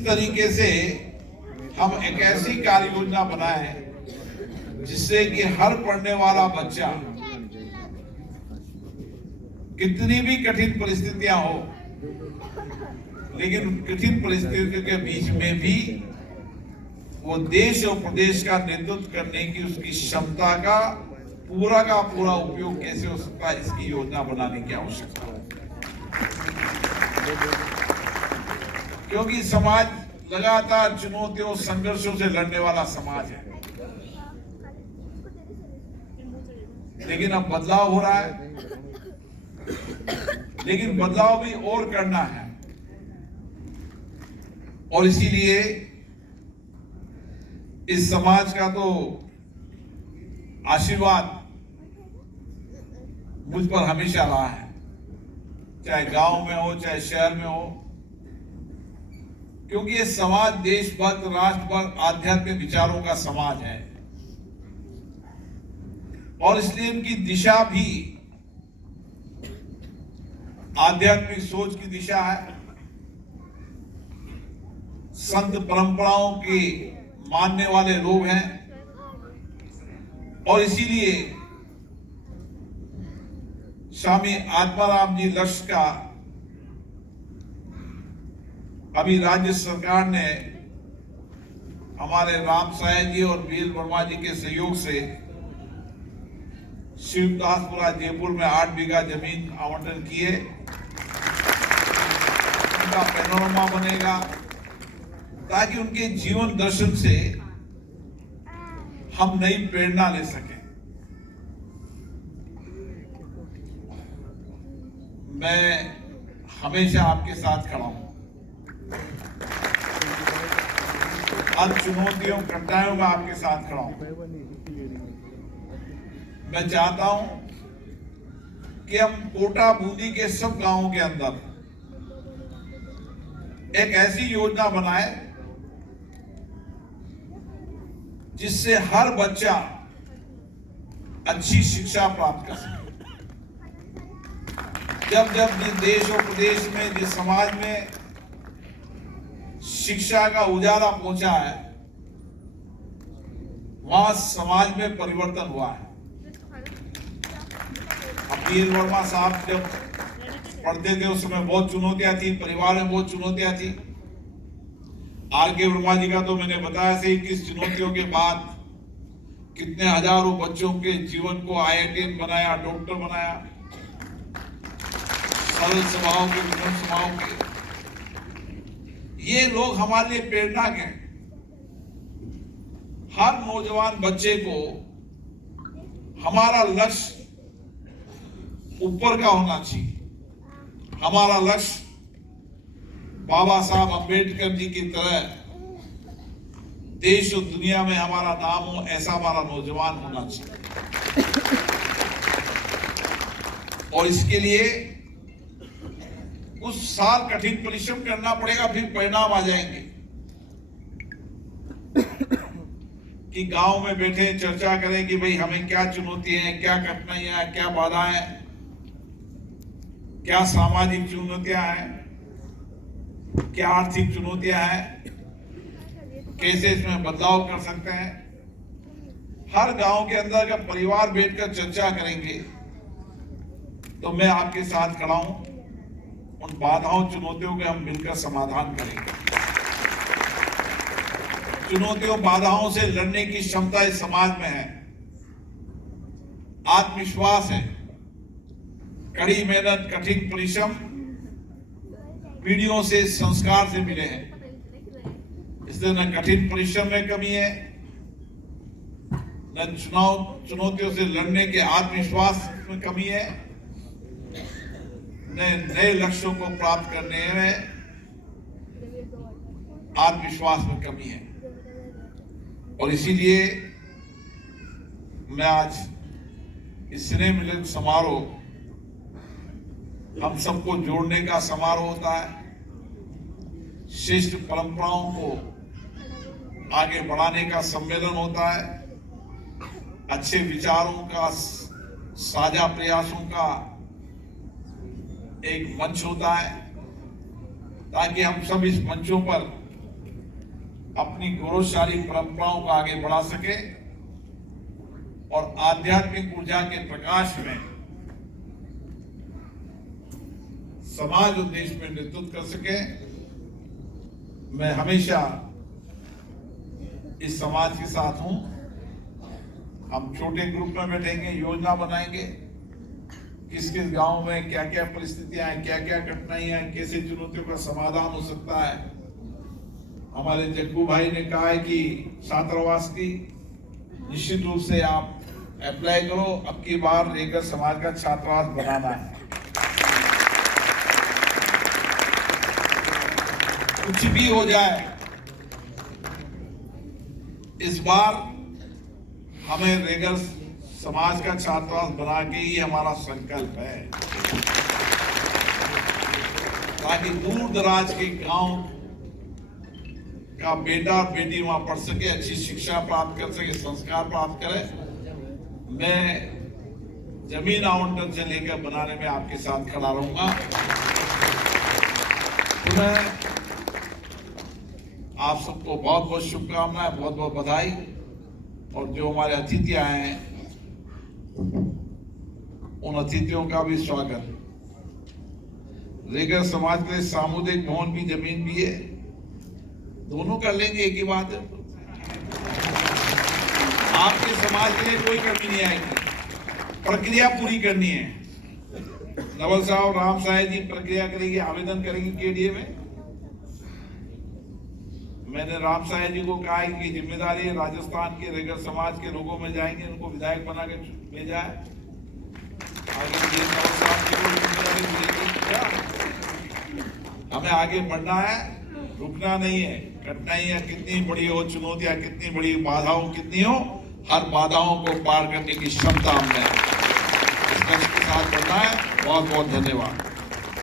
तरीके से हम एक ऐसी कार्य योजना बनाए जिससे कि हर पढ़ने वाला बच्चा, कितनी भी कठिन परिस्थितियां हो, लेकिन कठिन परिस्थितियों के बीच में भी वो देश और प्रदेश का नेतृत्व करने की उसकी क्षमता का पूरा उपयोग कैसे हो सकता है, इसकी योजना बनाने की आवश्यकता है। क्योंकि समाज लगातार चुनौतियों, संघर्षों से लड़ने वाला समाज है, लेकिन अब बदलाव हो रहा है, लेकिन बदलाव भी और करना है। और इसीलिए इस समाज का तो आशीर्वाद मुझ पर हमेशा रहा है, चाहे गांव में हो चाहे शहर में हो, क्योंकि ये समाज देशभक्त, राष्ट्रभक्त, आध्यात्मिक विचारों का समाज है। और इसलिए इनकी दिशा भी आध्यात्मिक सोच की दिशा है, संत परंपराओं के मानने वाले लोग हैं। और इसीलिए स्वामी आत्माराम जी लक्ष्य का अभी राज्य सरकार ने हमारे राम साय जी और वीर वर्मा जी के सहयोग से शिवदासपुरा जयपुर में 8 बीघा जमीन आवंटन किए। उनका पैनोरमा बनेगा ताकि उनके जीवन दर्शन से हम नई प्रेरणा ले सकें। मैं हमेशा आपके साथ खड़ा हूं, हर चुनौतियों, कठिनाइयों में आपके साथ खड़ा हूं। मैं चाहता हूं कि हम कोटा बूंदी के सब गांवों के अंदर एक ऐसी योजना बनाए जिससे हर बच्चा अच्छी शिक्षा प्राप्त कर सके। जब जब जिस देश और प्रदेश में, जिस समाज में शिक्षा का उजाला पहुंचा है, वहां समाज में परिवर्तन हुआ है। वीर वर्मा साहब जब पढ़ते थे उस समय बहुत चुनौतियां थी, परिवार में बहुत चुनौतियां थी। आर.के. वर्मा जी का तो मैंने बताया से किस चुनौतियों के बाद कितने हजारों बच्चों के जीवन को IIT बनाया, डॉक्टर बनाया, सरल स्वभाव के, विनम्र स्वभाव के। ये लोग हमारे लिए प्रेरणा के। हर नौजवान बच्चे को हमारा लक्ष्य ऊपर का होना चाहिए। हमारा लक्ष्य बाबा साहब अंबेडकर जी की तरह देश और दुनिया में हमारा नाम हो, ऐसा हमारा नौजवान होना चाहिए। और इसके लिए कुछ साल कठिन परिश्रम करना पड़ेगा, फिर परिणाम आ जाएंगे। कि गांव में बैठे चर्चा करें कि भाई हमें क्या चुनौती है, क्या कठिनाइयां, क्या बाधाएं, क्या सामाजिक चुनौतियां हैं, क्या आर्थिक चुनौतियां हैं, कैसे इसमें बदलाव कर सकते हैं। हर गांव के अंदर का परिवार बैठकर चर्चा करेंगे तो मैं आपके साथ खड़ा हूं। उन बाधाओं, चुनौतियों के हम मिलकर समाधान करेंगे। चुनौतियों, बाधाओं से लड़ने की क्षमता इस समाज में है, आत्मविश्वास है, कड़ी मेहनत, कठिन परिश्रम, पीढ़ियों से संस्कार से मिले हैं। इसलिए न कठिन परिश्रम में कमी है, न चुनौतियों से लड़ने के आत्मविश्वास में कमी है, नए लक्ष्यों को प्राप्त करने में आत्मविश्वास में कमी है। और इसीलिए मैं आज इस स्नेह मिलन समारोह हम सबको जोड़ने का समारोह होता है, श्रेष्ठ परंपराओं को आगे बढ़ाने का सम्मेलन होता है, अच्छे विचारों का, साझा प्रयासों का एक मंच होता है, ताकि हम सब इस मंचों पर अपनी गौरवशाली परंपराओं को आगे बढ़ा सके और आध्यात्मिक ऊर्जा के प्रकाश में समाज और देश में नेतृत्व कर सके। मैं हमेशा इस समाज के साथ हूं। हम छोटे ग्रुप में बैठेंगे, योजना बनाएंगे, किस किस गांव में क्या क्या परिस्थितियां हैं, क्या क्या कठिनाइयां हैं, कैसे चुनौतियों का समाधान हो सकता है। हमारे जग्गू भाई ने कहा है कि छात्रावास की निश्चित रूप से आप अप्लाई करो, अब की बार रेगर समाज का छात्रावास बनाना है। कुछ भी हो जाए, इस बार हमें रेगर समाज का छात्रावास बना के ही हमारा संकल्प है, ताकि दूर दराज के गांव का बेटा और बेटी वहां पढ़ सके, अच्छी शिक्षा प्राप्त कर सके, संस्कार प्राप्त करे। मैं जमीन आवंटन से लेकर बनाने में आपके साथ खड़ा रहूंगा। पुनः आप सबको बहुत बहुत शुभकामनाएं, बहुत बहुत बधाई। और जो हमारे अतिथि आए हैं उन अतिथियों का भी स्वागत। रेगर समाज के लिए सामुदायिक भवन की जमीन भी है, दोनों कर लेंगे, एक ही बात है। आपके समाज के लिए कोई कमी नहीं आएगी, प्रक्रिया पूरी करनी है। नवल साहब, राम साहेब जी प्रक्रिया करेंगे, आवेदन करेंगे केडीए में। मैंने राम साहेब जी को कहा है कि जिम्मेदारी है, राजस्थान के रेगर समाज के लोगों में जाएंगे, उनको विधायक बना के भेजा है। आगे हमें आगे बढ़ना है, रुकना नहीं है। कठिनाइयां कितनी बड़ी हो, चुनौतियां कितनी बड़ी, बाधाओं कितनी हो, हर बाधाओं को पार करने की क्षमता हमने इसके साथ बढ़ना है। बहुत बहुत धन्यवाद।